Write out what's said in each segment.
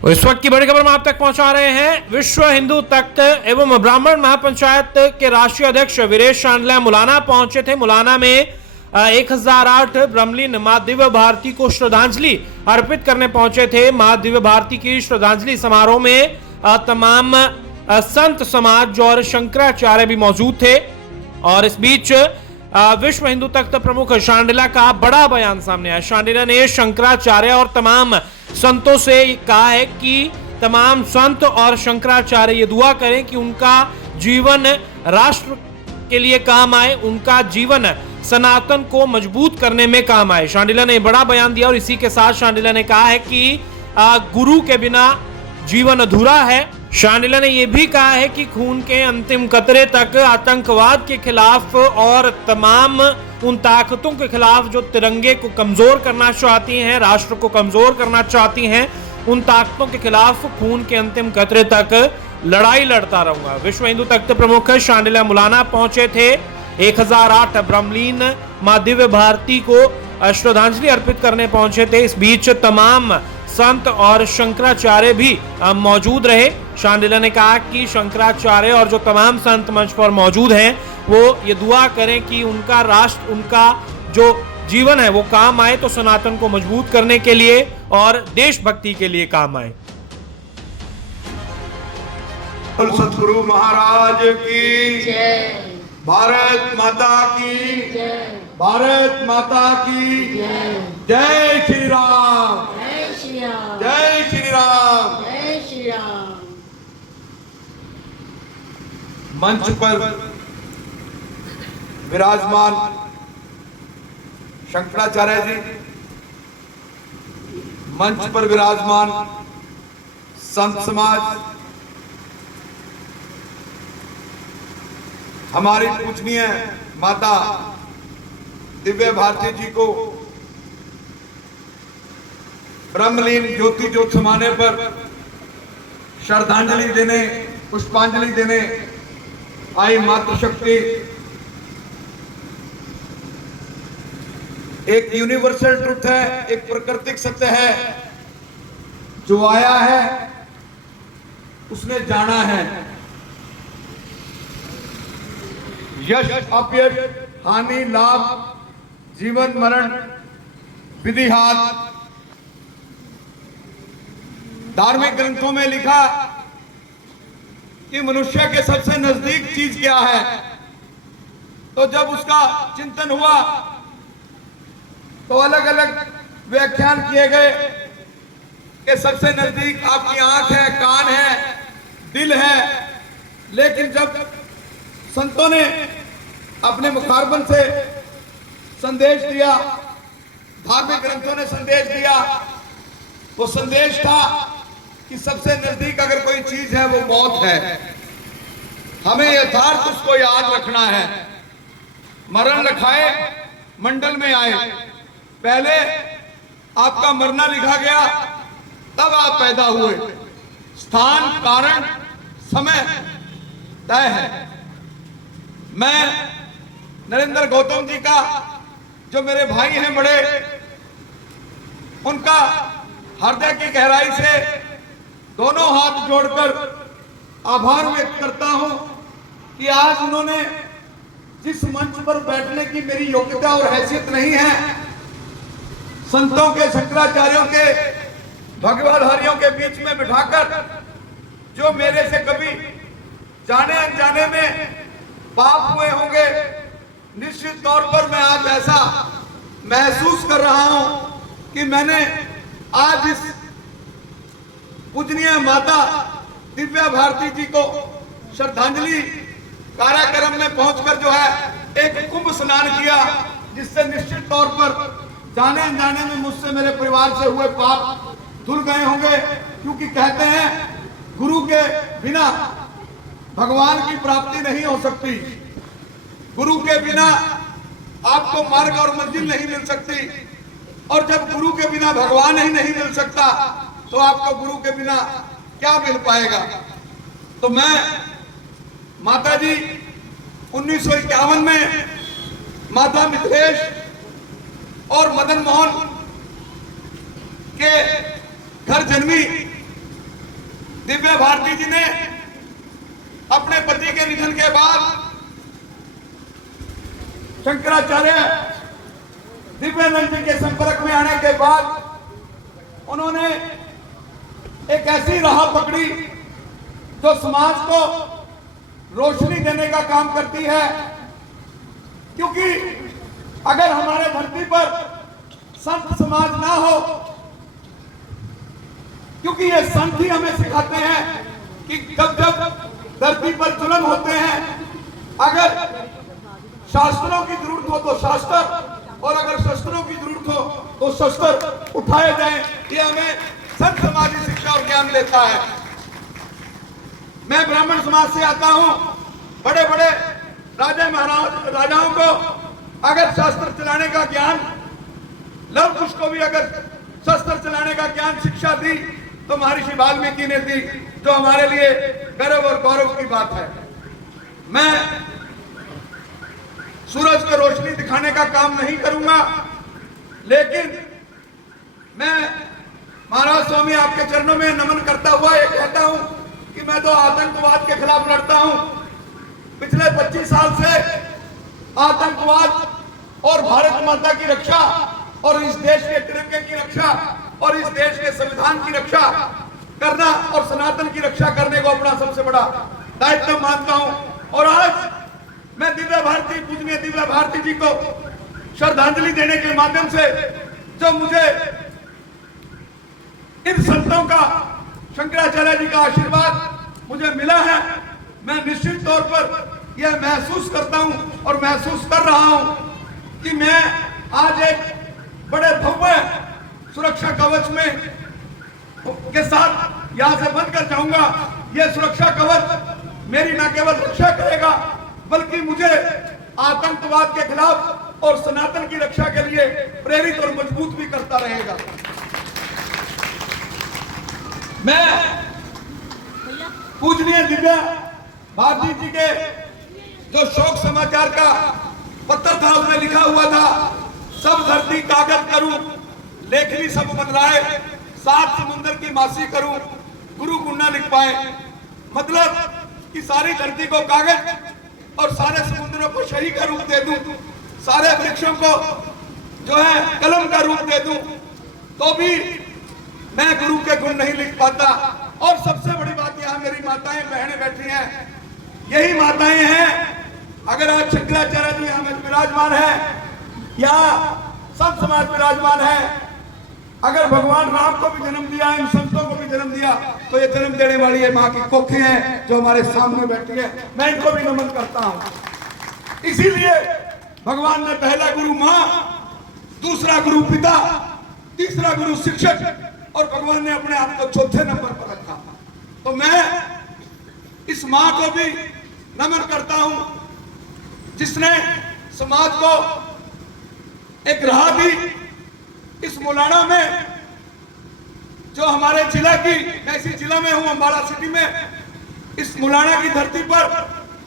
इस वक्त की बड़ी खबर हम आप तक पहुंचा रहे हैं। विश्व हिंदू तख्त एवं ब्राह्मण महापंचायत के राष्ट्रीय अध्यक्ष वीरेश शांडिल्या मुलाना पहुंचे थे। मुलाना में 1008 ब्रह्मलीन मां दिव्य भारती को श्रद्धांजलि अर्पित करने पहुंचे थे। मां दिव्य भारती की श्रद्धांजलि समारोह में तमाम संत समाज और शंकराचार्य भी मौजूद थे। और इस बीच विश्व हिंदू तख्त प्रमुख शांडिल्या का बड़ा बयान सामने आया। शांडिल्या ने शंकराचार्य और तमाम संतों से कहा है कि तमाम संत और शंकराचार्य ये दुआ करें कि उनका जीवन राष्ट्र के लिए काम आए, उनका जीवन सनातन को मजबूत करने में काम आए। शांडिल्या ने बड़ा बयान दिया और इसी के साथ शांडिल्या ने कहा है कि गुरु के बिना जीवन अधूरा है। शांडिल्या ने यह भी कहा है कि खून के अंतिम कतरे तक आतंकवाद के खिलाफ और तमाम उन ताकतों के खिलाफ जो तिरंगे को कमजोर करना चाहती हैं, राष्ट्र को कमजोर करना चाहती हैं, उन ताकतों के खिलाफ खून के अंतिम कतरे तक लड़ाई लड़ता रहूंगा। विश्व हिंदू तख्त प्रमुख शांडिल्या मुलाना पहुंचे थे। 1008 ब्रह्मलीन मां दिव्य भारती को श्रद्धांजलि अर्पित करने पहुंचे थे। इस बीच तमाम संत और शंकराचार्य भी मौजूद रहे। शांडिल्या ने कहा कि शंकराचार्य और जो तमाम संत मंच पर मौजूद हैं वो ये दुआ करें कि उनका राष्ट्र, उनका जो जीवन है वो काम आए, तो सनातन को मजबूत करने के लिए और देशभक्ति के लिए काम आए। सतगुरु महाराज की जय। भारत माता की जय। भारत माता की जय। जय श्री राम। जय श्री राम। जय श्री राम। जय श्री राम। मंच पर विराजमान शंकराचार्य जी, मंच पर विराजमान संत समाज, हमारी पूजनीय माता दिव्य भारती जी को ब्रह्मलीन ज्योति ज्योत समाने पर श्रद्धांजलि देने, पुष्पांजलि देने आई मातृशक्ति एक यूनिवर्सल ट्रुथ है, एक प्राकृतिक सत्य है। जो आया है उसने जाना है। यश अपयश, हानि लाभ, जीवन मरण, विधि हाथ। धार्मिक ग्रंथों में लिखा कि मनुष्य के सबसे नजदीक चीज क्या है, तो जब उसका चिंतन हुआ तो अलग अलग व्याख्यान किए गए कि सबसे नजदीक आपकी आंख है, कान है, दिल है। लेकिन जब संतों ने अपने मुखारबन से संदेश दिया, धार्मिक ग्रंथों ने संदेश दिया, वो संदेश था कि सबसे नजदीक अगर कोई चीज है वो मौत है। हमें यथार्थ उसको याद रखना है। मरण लिखाए मंडल में आए, पहले आपका मरना लिखा गया, तब आप पैदा हुए। स्थान, कारण, समय तय है। मैं नरेंद्र गौतम जी का, जो मेरे भाई हैं बड़े, उनका हृदय की गहराई से दोनों हाथ जोड़कर आभार व्यक्त करता हूं कि आज उन्होंने जिस मंच पर बैठने की मेरी योग्यता और हैसियत नहीं है, संतों के, शंकराचार्यों के, भगवदधारियों के बीच में बिठाकर, जो मेरे से कभी जाने अनजाने में पाप हुए होंगे, निश्चित तौर पर मैं आज ऐसा महसूस कर रहा हूं कि मैंने आज इस पूजनीय माता दिव्या भारती जी को श्रद्धांजलि कार्यक्रम में पहुंचकर जो है एक कुंभ स्नान किया, जिससे निश्चित तौर पर जाने अनजाने में मुझसे, मेरे परिवार से हुए पाप धुल गए होंगे। क्योंकि कहते हैं गुरु के बिना भगवान की प्राप्ति नहीं हो सकती, गुरु के बिना आपको मार्ग और मंजिल नहीं मिल सकती, और जब गुरु के बिना भगवान ही नहीं मिल सकता तो आपको गुरु के बिना क्या मिल पाएगा। तो मैं माता जी 1951 में माता मिथिलेश और मदन मोहन के घर जन्मी दिव्या भारती जी ने अपने पति के निधन के बाद शंकराचार्य दिव्यानंद जी के संपर्क में आने के बाद उन्होंने एक ऐसी राह पकड़ी जो समाज को रोशनी देने का काम करती है। क्योंकि अगर हमारे धरती पर संत समाज ना हो, क्योंकि ये संत ही हमें सिखाते हैं कि जब जब धरती पर जुल्म होते हैं, अगर शास्त्रों की जरूरत हो तो शास्त्र, और अगर शस्त्रों की जरूरत हो तो शस्त्र उठाए जाएं। ये हमें संत समाजी शिक्षा और ज्ञान देता है। मैं ब्राह्मण समाज से आता हूं। बड़े बड़े राजाओं को अगर शस्त्र चलाने का ज्ञान, लव कुश को भी अगर शस्त्र चलाने का ज्ञान शिक्षा दी तो महर्षि वाल्मीकि ने दी, जो हमारे लिए गर्व और गौरव की बात है। मैं सूरज को रोशनी दिखाने का काम नहीं करूंगा, लेकिन मैं महाराज स्वामी आपके चरणों में नमन करता हुआ ये कहता हूं कि मैं तो आतंकवाद के खिलाफ लड़ता हूं। पिछले 25 साल से आतंकवाद और भारत माता की रक्षा और इस देश के तिरंगे की रक्षा और इस देश के संविधान की रक्षा करना और सनातन की रक्षा करने को अपना सबसे बड़ा दायित्व मानता हूं। और आज मैं दिव्या भारती, पूजनीय दिव्या भारती जी को श्रद्धांजलि देने के माध्यम से जो मुझे इन संतों का, शंकराचार्य जी का आशीर्वाद मुझे मिला है, मैं निश्चित तौर पर यह महसूस करता हूं और महसूस कर रहा हूं कि मैं आज एक बड़े भव्य सुरक्षा कवच में के साथ यहां से बंद कर जाऊंगा। यह सुरक्षा कवच मेरी न केवल रक्षा करेगा, बल्कि मुझे आतंकवाद के खिलाफ और सनातन की रक्षा के लिए प्रेरित और मजबूत भी करता रहेगा। मैं पूजनीय दिव्या भारती जी के जो शोक समाचार का पत्र था उसमें लिखा हुआ था, सब धरती कागज करूं, लेखनी सब बदलाए, 7 समुंदर की मासी करूं, गुरु गुण ना लिख पाए। मतलब कि सारी धरती को कागज और सारे समुद्रों को शही का रूप दे दूं, सारे वृक्षों को जो है कलम का रूप दे दूं, तो भी मैं गुरु के गुण नहीं लिख पाता। और सबसे बड़ी बात, यहाँ मेरी माताएं बहनें बैठी हैं, यही माताएं हैं। अगर आज शंकराचार्य जी हमें विराजमान है या सब समाज विराजमान है, अगर भगवान राम को भी जन्म दिया, इन संतों को भी जन्म दिया, तो ये जन्म देने वाली है माँ की कोखें हैं जो हमारे सामने बैठी है। मैं इनको भी नमन करता हूं। इसीलिए भगवान ने पहला गुरु माँ, दूसरा गुरु पिता, तीसरा गुरु शिक्षक, और भगवान ने अपने आप को चौथे नंबर पर रखा। तो मैं इस माँ को भी नमन करता हूं जिसने समाज को एक राह दी। इस मुलाना में जो हमारे जिला की, मैं इसी जिला में हूं, अम्बाड़ा सिटी में, इस मुलाना की धरती पर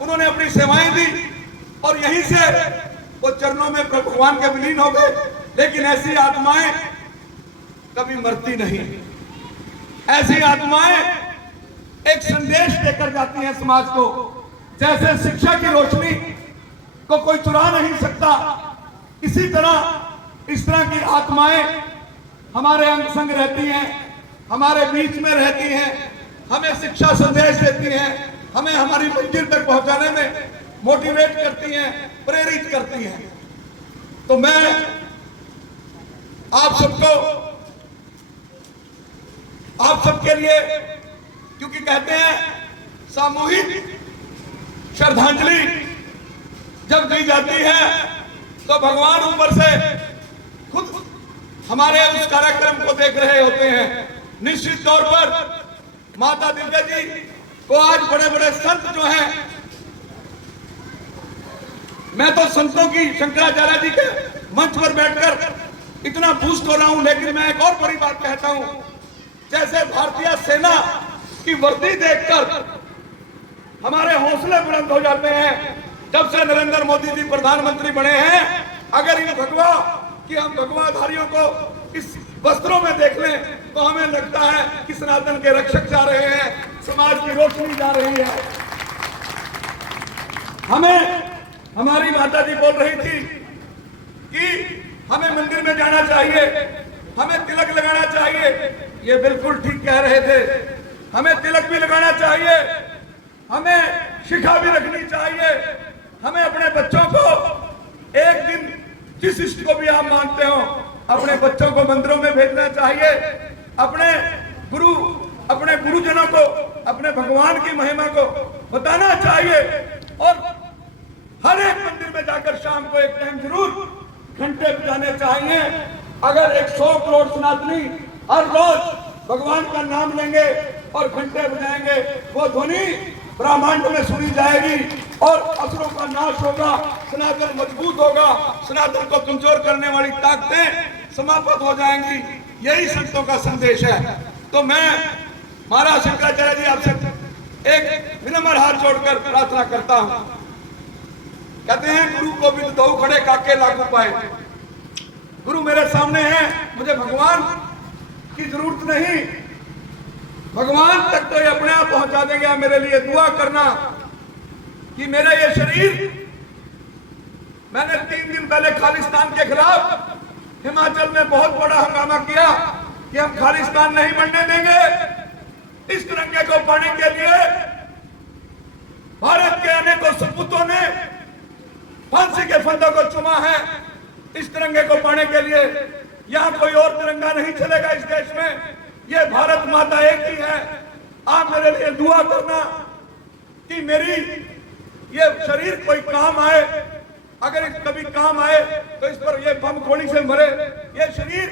उन्होंने अपनी सेवाएं दी और यहीं से वो चरणों में भगवान के विलीन हो गए। लेकिन ऐसी आत्माएं कभी मरती नहीं। ऐसी आत्माएं एक संदेश देकर जाती हैं समाज को। जैसे शिक्षा की रोशनी को कोई चुरा नहीं सकता, इसी तरह इस तरह की आत्माएं हमारे अंग संग रहती हैं, हमारे बीच में रहती हैं, हमें शिक्षा संदेश देती हैं, हमें हमारी मंजिल तक पहुंचाने में मोटिवेट करती हैं, प्रेरित करती हैं। तो मैं आप सबके लिए, क्योंकि कहते हैं सामूहिक श्रद्धांजलि जब दी जाती है तो भगवान ऊपर से खुद हमारे उस कार्यक्रम को देख रहे होते हैं। निश्चित तौर पर माता दिव्या जी को आज बड़े बड़े संत जो हैं, मैं तो संतों की, शंकराचार्य जी के मंच पर बैठकर इतना बूस्ट हो रहा हूं, लेकिन मैं एक और बड़ी बात कहता हूं। जैसे भारतीय सेना की वर्दी देखकर हमारे हौसले बुलंद हो जाते हैं। जब से नरेंद्र मोदी जी प्रधानमंत्री बने हैं, अगर इन भगवा कि हम भगवाधारियों को इस वस्त्रों में देख लें तो हमें लगता है कि सनातन के रक्षक जा रहे हैं, समाज की रोशनी जा रही है। हमें हमारी माता जी बोल रही थी कि हमें मंदिर में जाना चाहिए, हमें तिलक लगाना चाहिए। ये बिल्कुल ठीक कह रहे थे। हमें तिलक भी लगाना चाहिए, हमें शिखा भी रखनी चाहिए, हमें अपने बच्चों को एक दिन जिस इष्ट को भी आप मानते हो अपने बच्चों को मंदिरों में भेजना चाहिए, अपने गुरुजनों को, अपने भगवान की महिमा को बताना चाहिए और हर एक मंदिर में जाकर शाम को एक टाइम जरूर घंटे बजाने चाहिए। अगर 100 करोड़ सनातनी हर रोज भगवान का नाम लेंगे और घंटे बजाएंगे, वो ध्वनि ब्रह्मांड में सुनी जाएगी और असुरों का नाश होगा, सनातन मजबूत होगा, सनातन को कमजोर करने वाली ताकतें समाप्त हो जाएंगी। यही संतों का संदेश है। तो मैं महाराज शंकराचार्य जी आपसे एक विनम्र हाथ जोड़कर प्रार्थना करता हूं। कहते हैं गुरु को भी दो खड़े काके लागू पाए। गुरु मेरे सामने है, मुझे भगवान की जरूरत नहीं, भगवान तक तो ये अपने आप पहुंचा देंगे। आप मेरे लिए दुआ करना कि मेरा ये शरीर, मैंने 3 दिन पहले खालिस्तान के खिलाफ हिमाचल में बहुत बड़ा हंगामा किया कि हम खालिस्तान नहीं बनने देंगे। इस तिरंगे को पाने के लिए भारत के अनेकों सपूतों ने फांसी के फंदों को चुमा है। इस तिरंगे को पाने के लिए यहां कोई और तिरंगा नहीं चलेगा इस देश में, ये भारत माता एक ही है। आप मेरे लिए दुआ करना कि मेरी ये शरीर कोई काम आए, अगर कभी काम आए तो इस पर ये बम गोली से मरे। ये शरीर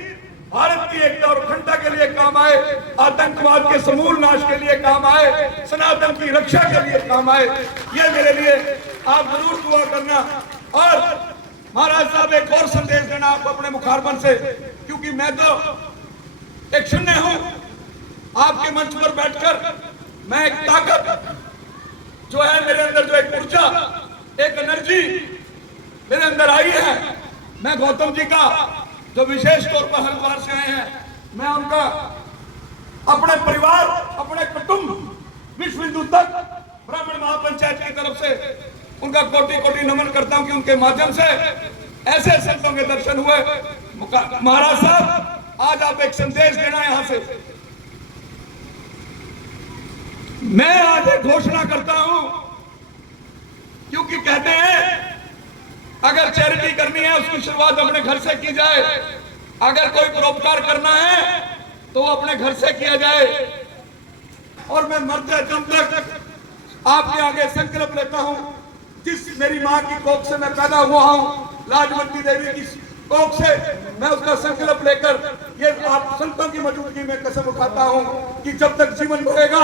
भारत की एकता और अखंडता के लिए काम आए, आतंकवाद के समूल नाश के लिए काम आए, सनातन की रक्षा के लिए काम आए। ये मेरे लिए आप जरूर दुआ करना। और महाराज साहब एक और संदेश देना आप अपने मुखारबन से, क्योंकि मैं तो एक शून्य हूं। आपके मंच पर बैठकर मैं एक ताकत जो है मेरे अंदर, जो एक ऊर्जा, एक एनर्जी मेरे अंदर आई है। मैं गौतम जी का जो विशेष तौर पर हरिद्वार से आए हैं, मैं उनका अपने परिवार, अपने कुटुंब, विश्व हिंदू तक ब्राह्मण महापंचायत की तरफ से उनका कोटि कोटि नमन करता हूं कि उनके माध्यम से ऐसे संतों के दर्शन हुए। महाराज साहब, आज आप एक संदेश देना यहां से। मैं आज एक घोषणा करता हूं, क्योंकि कहते हैं अगर चैरिटी करनी है उसकी शुरुआत अपने घर से की जाए, अगर कोई परोपकार करना है तो वो अपने घर से किया जाए। और मैं मरते दम तक आपके आगे संकल्प लेता हूं, जिस मेरी मां की कोख से मैं पैदा हुआ हूं, लाजवंती देवी की कोख से, मैं उसका संकल्प लेकर ये आप संतों की मौजूदगी में कसम उठाता हूं कि जब तक जीवन बढ़ेगा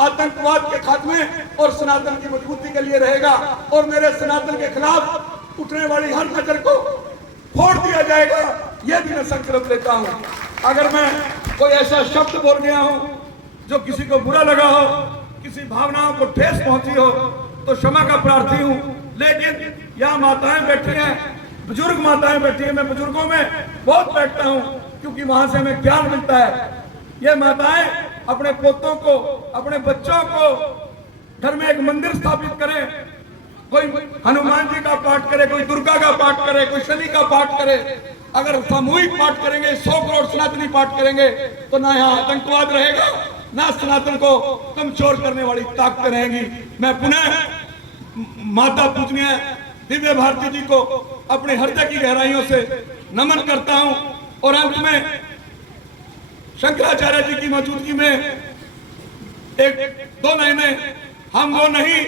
आतंकवाद के खात्मे और सनातन की मजबूती के लिए रहेगा, और मेरे सनातन के खिलाफ उठने वाली हर नजर को फोड़ दिया जाएगा। यह भी मैं संकल्प लेता हूं। अगर मैं कोई ऐसा शब्द बोल गया हूं जो किसी को बुरा लगा हो, किसी भावनाओं को ठेस पहुंची हो, तो क्षमा का प्रार्थी हूं। लेकिन यहाँ माताएं बैठी हैं, बुजुर्ग माताएं बैठी हैं, मैं बुजुर्गों में बहुत बैठता हूं क्योंकि वहां से हमें ज्ञान मिलता है। ये माताएं अपने पोतों को, अपने बच्चों को घर में एक मंदिर स्थापित करें, कोई हनुमान जी का पाठ करे, कोई दुर्गा का पाठ करे, कोई शनि का पाठ करे। अगर सामूहिक पाठ करेंगे, 100 करोड़ सनातनी पाठ करेंगे, तो ना यहाँ आतंकवाद रहेगा, ना सनातन को कमजोर करने वाली ताकतें रहेंगी। मैं पुनः माता पूजनीय दिव्य भारती जी को अपने हृदय की गहराइयों से नमन करता हूं। और अंत में शंकराचार्य जी की मौजूदगी में एक दो लाइनें, हम वो नहीं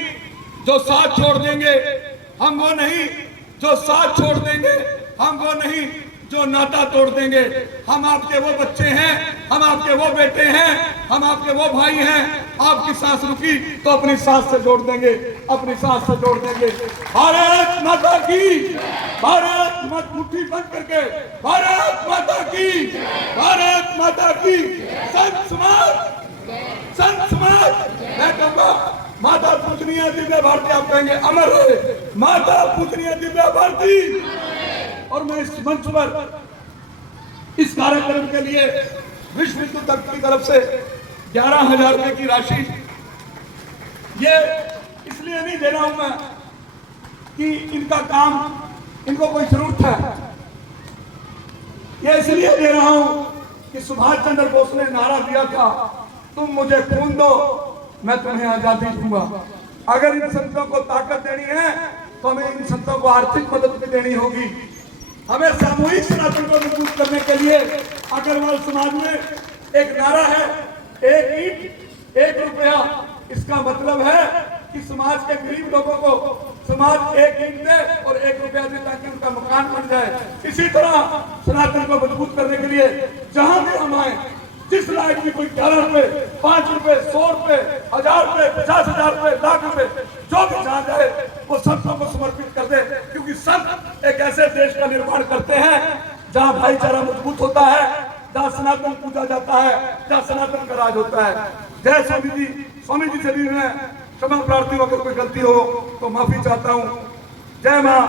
जो साथ छोड़ देंगे, हम वो नहीं जो साथ छोड़ देंगे, हम वो नहीं जो नाता तोड़ देंगे। हम आपके वो बच्चे हैं, हम आपके वो बेटे हैं, हम आपके वो भाई हैं। आपकी सांस रुकी तो अपनी सांस से जोड़ देंगे, अपनी सांस से जोड़ देंगे। भारत माता की, भारत मत मुट्ठी बंद करके, भारत माता की, भारत माता की। संत समाज मैं कहूँगा माता पूजनीय दिव्य भारती, आप कहेंगे अमर है माता पूजनीय दिव्य भारती। और मैं इस मंच पर इस कार्यक्रम के लिए विश्व हिंदू तक की तरफ से 11,000 रुपए की राशि, ये इसलिए नहीं दे रहा हूं मैं कि इनका काम, इनको कोई जरूरत है, ये इसलिए दे रहा हूं कि सुभाष चंद्र बोस ने नारा दिया था, तुम मुझे खून दो मैं तुम्हें आजादी दूंगा। अगर इन संतों को ताकत देनी है तो हमें इन संतों को आर्थिक मदद भी देनी होगी। हमें सामूहिक सनातन को मजबूत करने के लिए अग्रवाल समाज में एक नारा है, एक ईंट 1 रुपया। इसका मतलब है कि समाज के गरीब लोगों को समाज 1 ईंट दे और 1 रुपया दे ताकि उनका मकान बन जाए। इसी तरह सनातन को मजबूत करने के लिए जहां भी हम आए, जिस लायक भी कोई 11 रुपए, 5 रुपए, 100 रुपए, 1000 रुपए, 50,000 रुपए, लाख रुपए, जो भी जहां जाए वो संतों को समर्पित कर दे, क्योंकि संत एक ऐसे देश का निर्माण करते हैं जहां भाईचारा मजबूत होता है, जहां सनातन पूजा जाता है, जहां सनातन का राज होता है। जय स्वामी जी से भी मैं क्षमा प्रार्थी हूं, अगर कोई गलती हो तो माफी चाहता हूं। जय मां।